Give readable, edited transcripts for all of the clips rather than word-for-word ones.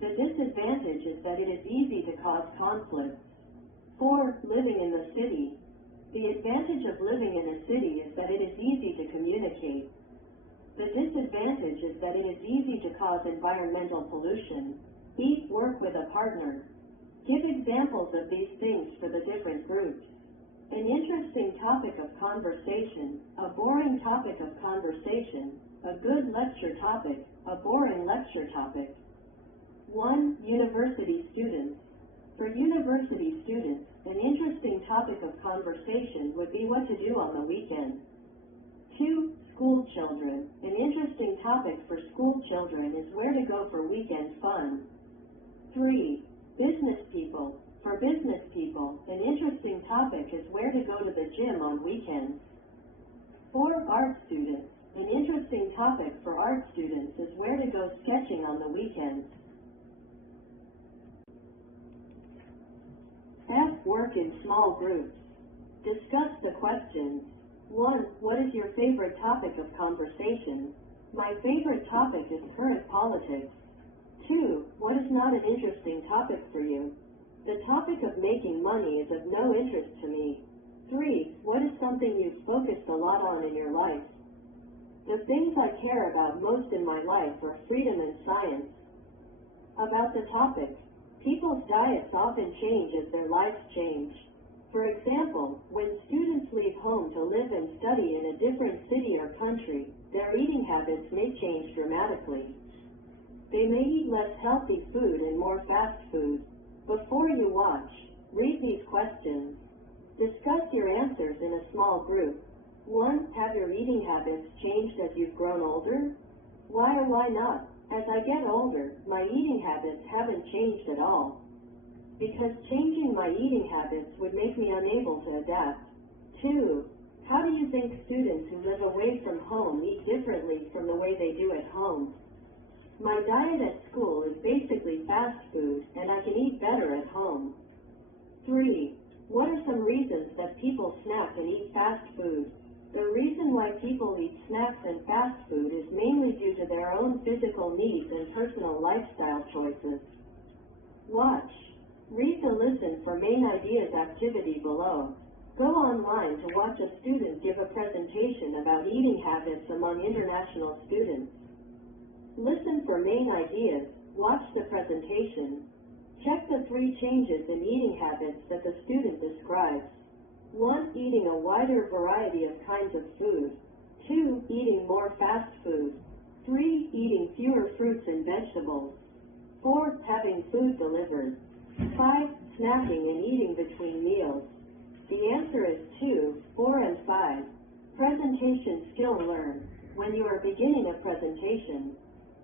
The disadvantage is that it is easy to cause conflict. 4. Living in the city. The advantage of living in a city is that it is easy to communicate. The disadvantage is that it is easy to cause environmental pollution. B. Work with a partner. Give examples of these things for the different groups. An interesting topic of conversation, a boring topic of conversation, a good lecture topic, a boring lecture topic. 1. University students. For university students, an interesting topic of conversation would be what to do on the weekend. 2. School children. An interesting topic for school children is where to go for weekend fun. 3. Business people. For business people, an interesting topic is where to go to the gym on weekends. 4. Art students. An interesting topic for art students is where to go sketching on the weekends. F. Work in small groups. Discuss the questions. 1. What is your favorite topic of conversation? My favorite topic is current politics. 2. What is not an interesting topic for you? The topic of making money is of no interest to me. 3. What is something you've focused a lot on in your life? The things I care about most in my life are freedom and science. About the topic. People's diets often change as their lives change. For example, when students leave home to live and study in a different city or country, their eating habits may change dramatically. They may eat less healthy food and more fast food. Before you watch, read these questions. Discuss your answers in a small group. 1. Have your eating habits changed as you've grown older? Why or why not? As I get older, my eating habits haven't changed at all. Because changing my eating habits would make me unable to adapt. 2. How do you think students who live away from home eat differently from the way they do at home? My diet at school is basically fast food, and I can eat better at home. 3. What are some reasons that people snack and eat fast food? The reason why people eat snacks and fast food is mainly due to their own physical needs and personal lifestyle choices. Watch. Read the Listen for Main Ideas activity below. Go online to watch a student give a presentation about eating habits among international students. Listen for main ideas. Watch the presentation. Check the 3 changes in eating habits that the student describes. 1. Eating a wider variety of kinds of food. 2. Eating more fast food. 3. Eating fewer fruits and vegetables. 4. Having food delivered. 5. Snacking and eating between meals. The answer is 2, 4, and 5. Presentation skill learned. When you are beginning a presentation,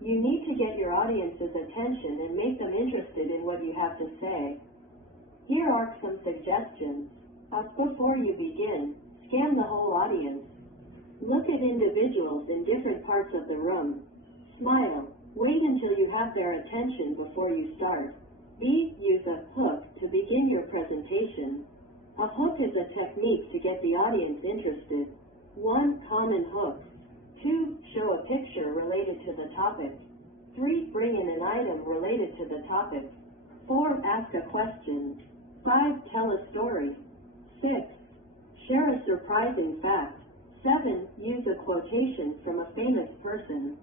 you need to get your audience's attention and make them interested in what you have to say. Here are some suggestions. Before you begin, scan the whole audience. Look at individuals in different parts of the room. Smile. Wait until you have their attention before you start. B. Use a hook to begin your presentation. A hook is a technique to get the audience interested. 1. Common hook. 2. Show a picture related to the topic. 3. Bring in an item related to the topic. 4. Ask a question. 5. Tell a story. 6. Share a surprising fact. 7. Use a quotation from a famous person.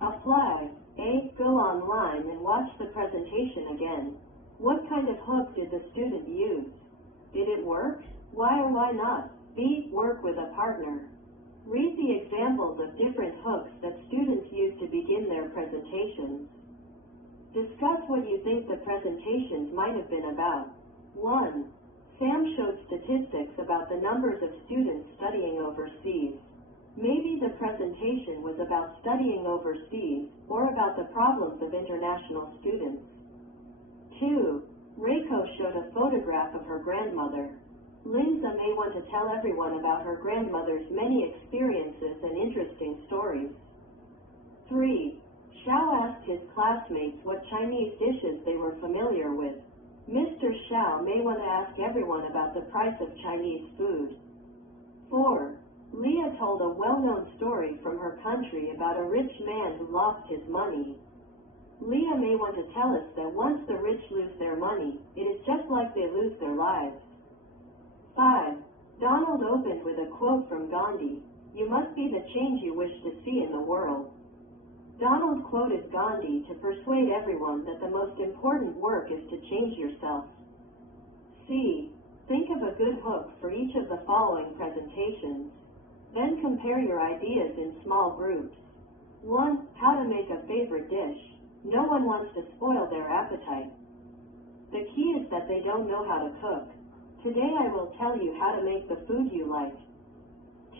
Apply. A. Go online and watch the presentation again. What kind of hook did the student use? Did it work? Why or why not? B. Work with a partner. Read the examples of different hooks that students use to begin their presentations. Discuss what you think the presentations might have been about. 1. Sam showed statistics about the numbers of students studying overseas. Maybe the presentation was about studying overseas or about the problems of international students. 2. Reiko showed a photograph of her grandmother. Linda may want to tell everyone about her grandmother's many experiences and interesting stories. 3. Xiao asked his classmates what Chinese dishes they were familiar with. Mr. Xiao may want to ask everyone about the price of Chinese food. 4. Leah told a well-known story from her country about a rich man who lost his money. Leah may want to tell us that once the rich lose their money, it is just like they lose their lives. 5. Donald opened with a quote from Gandhi, "You must be the change you wish to see in the world." Donald quoted Gandhi to persuade everyone that the most important work is to change yourself. C. Think of a good hook for each of the following presentations. Then compare your ideas in small groups. 1. How to make a favorite dish. No one wants to spoil their appetite. The key is that they don't know how to cook. Today I will tell you how to make the food you like.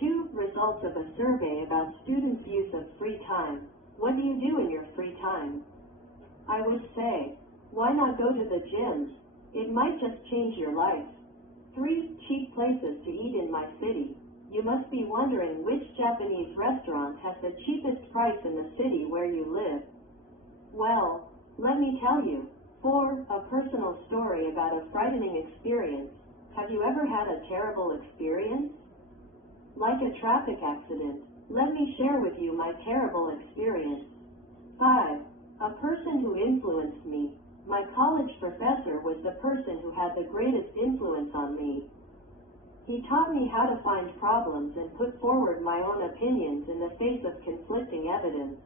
2. Results of a survey about students' use of free time. What do you do in your free time? I would say, why not go to the gym? It might just change your life. 3. Cheap places to eat in my city. You must be wondering which Japanese restaurant has the cheapest price in the city where you live. Well, let me tell you. 4. A personal story about a frightening experience. Have you ever had a terrible experience? Like a traffic accident, let me share with you my terrible experience. 5. A person who influenced me. My college professor was the person who had the greatest influence on me. He taught me how to find problems and put forward my own opinions in the face of conflicting evidence.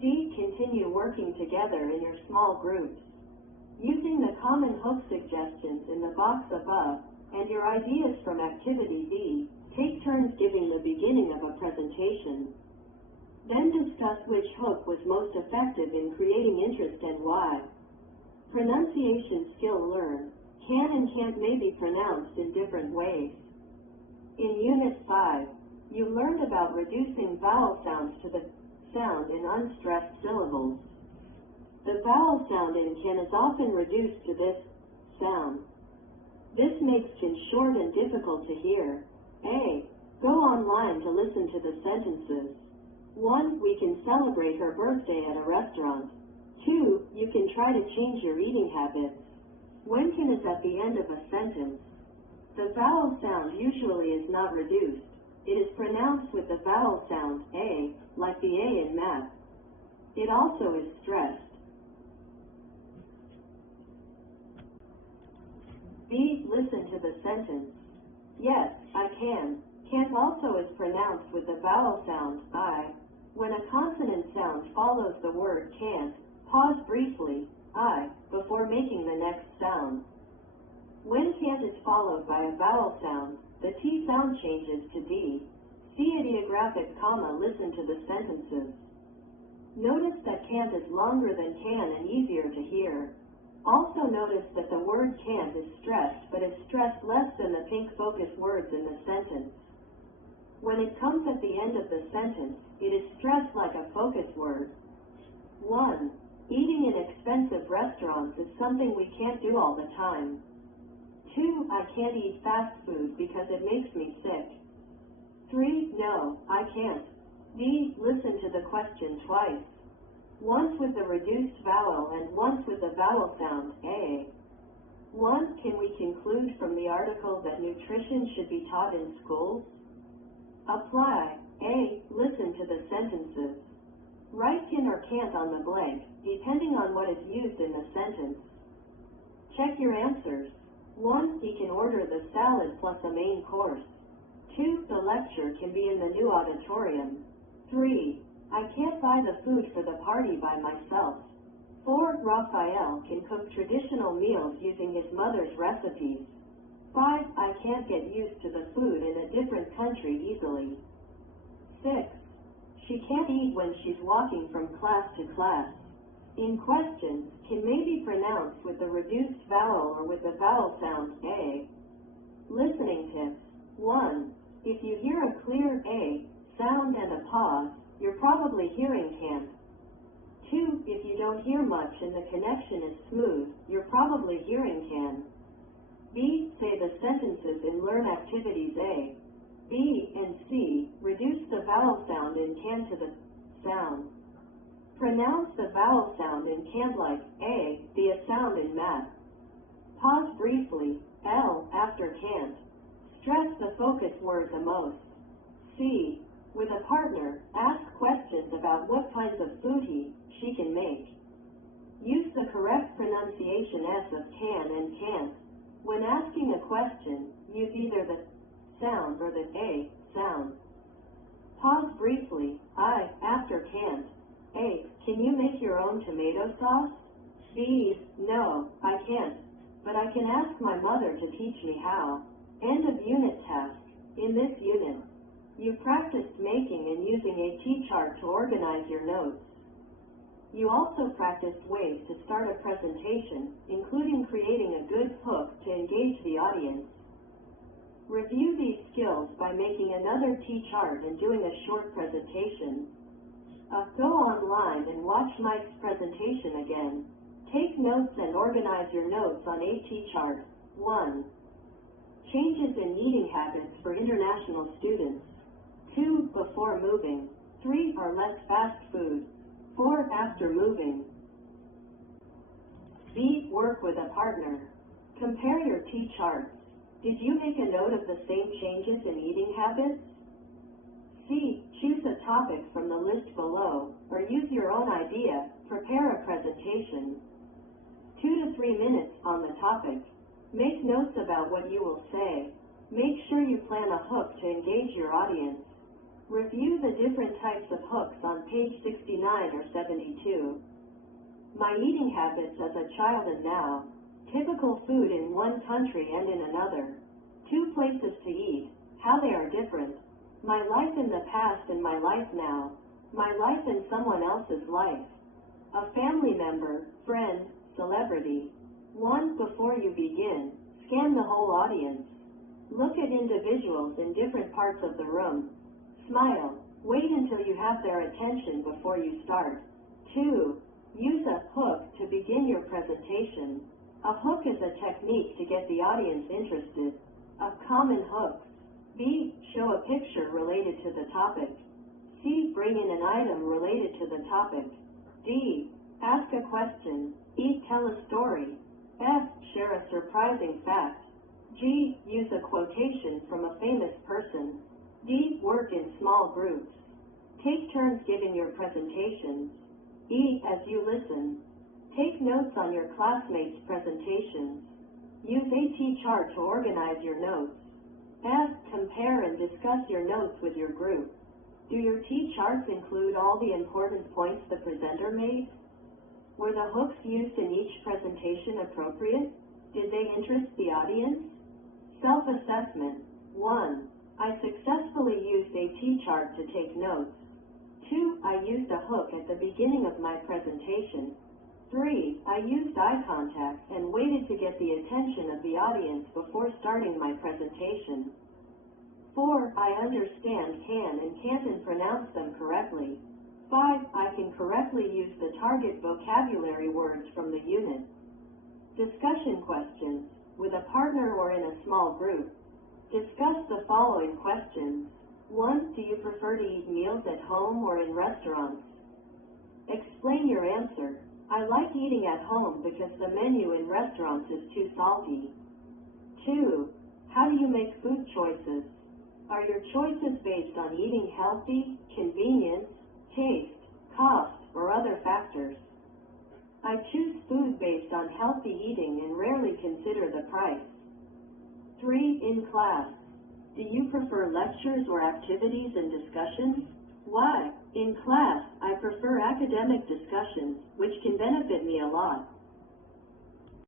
D. Continue working together in your small groups. Using the common hook suggestions in the box above and your ideas from activity B, take turns giving the beginning of a presentation. Then discuss which hook was most effective in creating interest and why. Pronunciation skill learn. Can and can't may be pronounced in different ways. In Unit 5, you learned about reducing vowel sounds to the sound in unstressed syllables. The vowel sound in can is often reduced to this sound. This makes can short and difficult to hear. A. Go online to listen to the sentences. 1. We can celebrate her birthday at a restaurant. 2. You can try to change your eating habits. When can is at the end of a sentence. The vowel sound usually is not reduced. It is pronounced with the vowel sound A, like the A in math. It also is stressed. B. Listen to the sentence. Yes, I can. Can't also is pronounced with the vowel sound I. When a consonant sound follows the word can't, pause briefly, I, before making the next sound. When can't is followed by a vowel sound, the T sound changes to D. See ideographic comma, listen to the sentences. Notice that can't is longer than can and easier to hear. Also notice that the word can't is stressed, but is stressed less than the pink focus words in the sentence. When it comes at the end of the sentence, it is stressed like a focus word. 1. Eating in expensive restaurants is something we can't do all the time. 2. I can't eat fast food because it makes me sick. 3. No, I can't. D. Listen to the question twice. Once with the reduced vowel and once with the vowel sound A. 1. Can we conclude from the article that nutrition should be taught in schools? Apply. A. Listen to the sentences. Write can or can't on the blank, depending on what is used in the sentence. Check your answers. 1. He can order the salad plus a main course. 2. The lecture can be in the new auditorium. 3. I can't buy the food for the party by myself. 4. Raphael can cook traditional meals using his mother's recipes. 5. I can't get used to the food in a different country easily. 6. She can't eat when she's walking from class to class. In question, can may be pronounced with the reduced vowel or with the vowel sound A. Listening tips. 1. If you hear a clear A sound and a pause, you're probably hearing can. 2. If you don't hear much and the connection is smooth, you're probably hearing can. B. Say the sentences in Learn Activities A. B and C. Reduce the vowel sound in can to the sound. Pronounce the vowel sound in can like A, be a sound in math. Pause briefly, L after can't. Stress the focus word the most. C. With a partner, ask questions about what kinds of food she can make. Use the correct pronunciation S of can and can't. When asking a question, use either the sound or the A sound. Pause briefly. I, after can't. A. Can you make your own tomato sauce? B. No, I can't, but I can ask my mother to teach me how. End of unit task. In this unit, you practiced making and using a T-chart to organize your notes. You also practiced ways to start a presentation, including creating a good hook to engage the audience. Review these skills by making another T-chart and doing a short presentation. Go online and watch Mike's presentation again. Take notes and organize your notes on a T-chart. 1. Changes in eating habits for international students. 2. Before moving. 3. Or less fast food. 4. After moving. B. Work with a partner. Compare your T-charts. Did you make a note of the same changes in eating habits? C. Choose a topic from the list below, or use your own idea. Prepare a presentation. 2 to 3 minutes on the topic. Make notes about what you will say. Make sure you plan a hook to engage your audience. Review the different types of hooks on page 69 or 72. My eating habits as a child and now. Typical food in one country and in another. 2 places to eat. How they are different. My life in the past and my life now. My life and someone else's life. A family member, friend, celebrity. 1. Before you begin, scan the whole audience. Look at individuals in different parts of the room. Smile. Wait until you have their attention before you start. 2. Use a hook to begin your presentation. A hook is a technique to get the audience interested. A common hook. B. Show a picture related to the topic. C. Bring in an item related to the topic. D. Ask a question. E. Tell a story. F. Share a surprising fact. G. Use a quotation from a famous person. D. Work in small groups. Take turns giving your presentations. E. As you listen. Take notes on your classmates' presentations. Use a T-chart to organize your notes. F. Compare and discuss your notes with your group. Do your T-charts include all the important points the presenter made? Were the hooks used in each presentation appropriate? Did they interest the audience? Self-assessment. 1. I successfully used a T-chart to take notes. 2. I used a hook at the beginning of my presentation. 3. I used eye contact and waited to get the attention of the audience before starting my presentation. 4. I understand can and can't and pronounce them correctly. 5. I can correctly use the target vocabulary words from the unit. Discussion questions. With a partner or in a small group. Discuss the following questions. 1. Do you prefer to eat meals at home or in restaurants? Explain your answer. I like eating at home because the menu in restaurants is too salty. 2. How do you make food choices? Are your choices based on eating healthy, convenience, taste, cost, or other factors? I choose food based on healthy eating and rarely consider the price. 3. In class. Do you prefer lectures or activities and discussions? Why? In class, I prefer academic discussions, which can benefit me a lot.